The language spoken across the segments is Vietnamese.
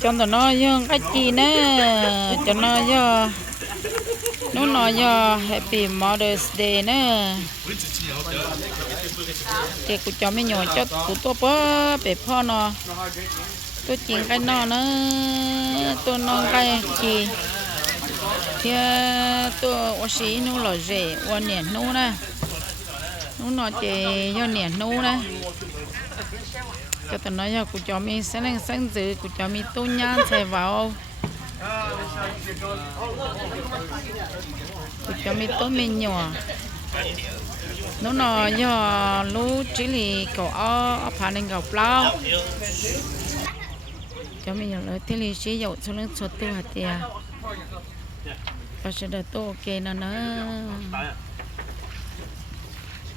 cho nó dương cái chi nè cho nó do nó do Happy Mother's Day nè thì cụ cho mấy nhỏ cho cụ tôi bó bểพ่อnó tôi chỉnh cái nó tôi nó cái chi thì tôi ở xí nó là rẻ ở nền nó nè nó chỉ do nền nó nè cho tụi nó giờ cụ cho mình sáng dự cụ cho mình tô nhang xài vào cụ cho mình tô mình nhỏ nó giờ lú chỉ là cậu ở phá nên gạo lao cho mình nhỏ lấy thì chỉ dầu cho lên số tiêu hạt tiền và sẽ được tô ok nó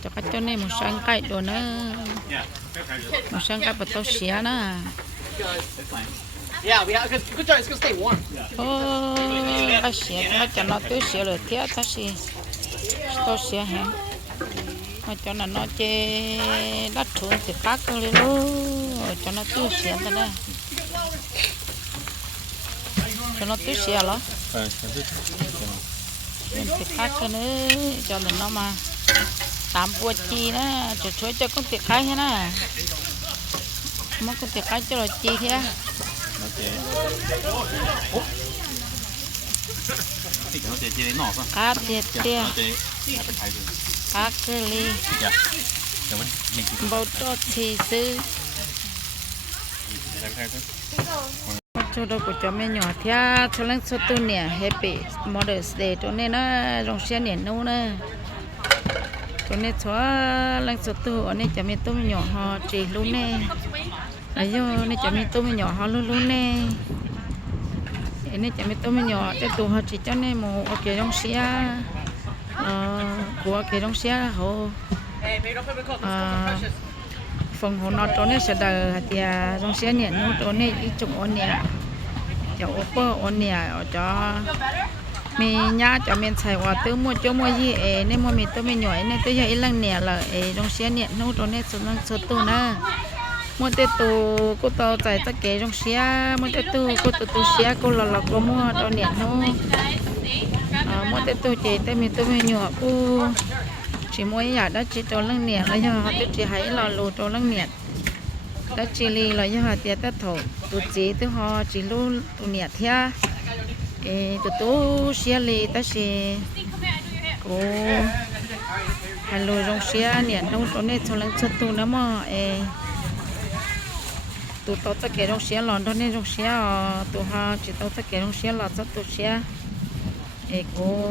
cho cái cho nên một sáng cái đồ nữa một sáng cái bật tao xía nữa cái xía nó cho nó tưới xía rồi tiếc ta xí tao xía hả nó cho nó chê đất chuột thì cắt cái luôn cho nó tưới xía thế này cho nó tưới xía đó thì cắt cái nữa cho nó mà tạm bùa chi đó cho chuối cho con tiệc khai thế nè mất con tiệc khai cho rồi chi thế cá tiệt tiệt cá cơ ly bầu cho thì sư cho đâu của cho mẹ nhỏ thia cho lên số tu nè Happy Mother's Day cho nên nó rong xe nè nấu nè cho nên xóa lên số tu ở đây cho mình tôm nhỏ họ chỉ luôn nè ấy do này cho mình tôm nhỏ họ luôn luôn nè này cho mình tôm nhỏ cái tụ họ chỉ cho nên một cái rong xe của cái rong xe họ phần họ nó cho nên sẽ đợi thì rong xe nhẹ nó cho nên ít chục ôn nhẹ cho oppo ôn nhẹ cho mình nhá cho mình xài qua từ mua cho mua gì nên mua mình tôi mình nhỏ nên tôi giờ ít lần nè là trong xe nè nó cho nên số tu nè mua tết tu cô tao chạy tất cả trong xe mua tết tu cô tu xe cô là cô mua cho nè nó mua tết tu chị tôi mình nhỏ cô chỉ mua nhà đó chỉ cho lần nè là do tôi chỉ thấy là lù cho lần nè đó chỉ li là do tiền tết thổ tụi chị tôi họ chỉ lu tụi nè thia tụi tôi xe li ta xe cô hành lùi trong xe nè đâu cho nên cho lần xuất tu nữa mà tụi tôi tất cả trong xe lòn đó nên trong xe tụi họ chỉ tôi tất cả trong xe là rất tụi xe cô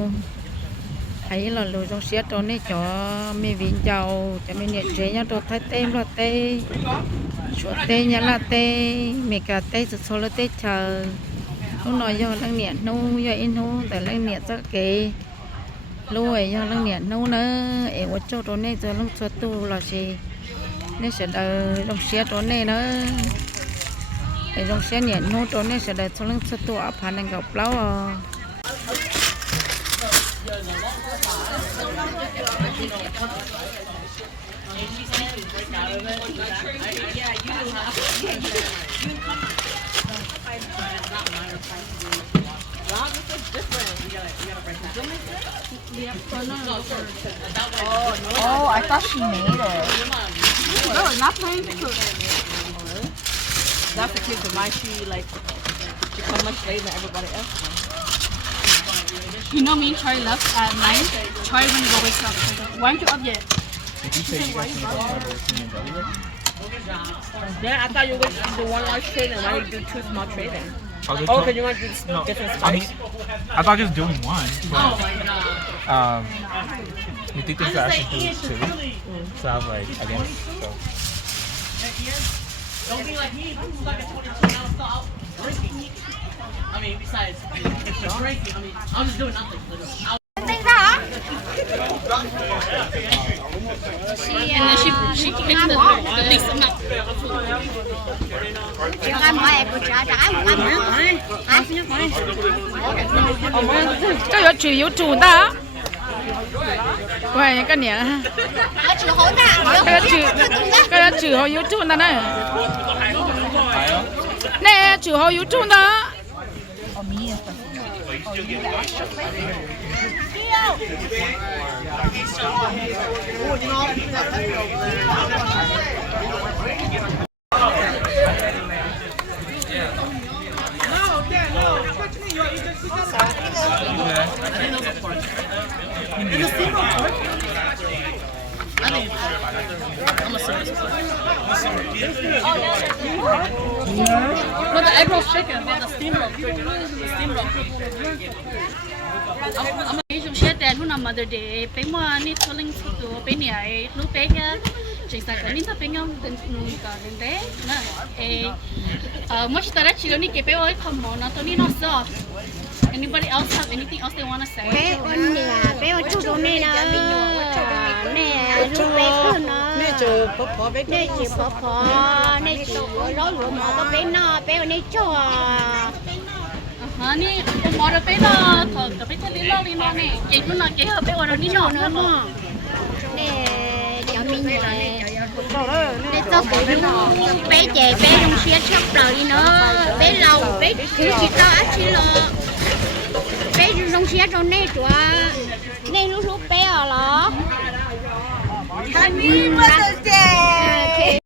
thấy là lùi trong xe cho nên cho mình vinh giàu cho mình nhận chế nhau tôi thấy tên là tên số tên nhá là tên mình cả tên số là tên chờ nó nói do lăng nhiệt nô do in nô tại lăng nhiệt rất kỹ lùi do lăng nhiệt nô nữa em có cho trốn này giờ lăng xuất tu là gì nên sẽ đợi đồng xe trốn này nữa để đồng xe nhiệt nô trốn này sẽ đợi cho lăng xuất tu áp hành gặp lâu Oh, I thought she made it. No, not playing food. That's the case with my she come much later than everybody else. You know me and Charlie left at 9. Charlie went to go wake up. Why aren't you up yet? Yeah, I thought you were going to do one large trade and why you do two small trade then? Oh, because you want to do different stuff. I thought just doing one. But, Oh my god. you think this actually do two? So I was like, I guess so. Don't be like me, I'm stuck at 22 now, still out drinking. I mean, besides drinking, I mean, I'm just doing nothing. Literally. And then she picked the least amount. Chị ăn hỏi em của trả trả một ăn hả? cái đó chủ yếu chủ ta quay cái nè Nó chịu hỗn à? cái đó chủ họ yếu chủ ta này nè chủ hậu YouTube đó No, the egg roll chicken, but the steam roll. Steam roll. I'm going to share that when I'm Mother Day. Pay more need to link to pay near no pay here. Just like I need to pay on the garden day. Much that actually only keep away come on, not only not so. Anybody else have anything else they want to say? bé ôn nè bé ôn chút đồ nè nè lúc bé cứ nó nè chỉ bó nè chỉ rối rối mà có bé nó bé ôn nè cho Honey, more of it, the bit of little in on it. You do not get a bit or any no. nè cho mình nè để cho bé trẻ bé trong xe chắc rồi nữa bé lâu bé cứ chỉ tao ăn chỉ lo bé trong xe trong này chúa này lúc lúc bé ở đó Happy Mother's Day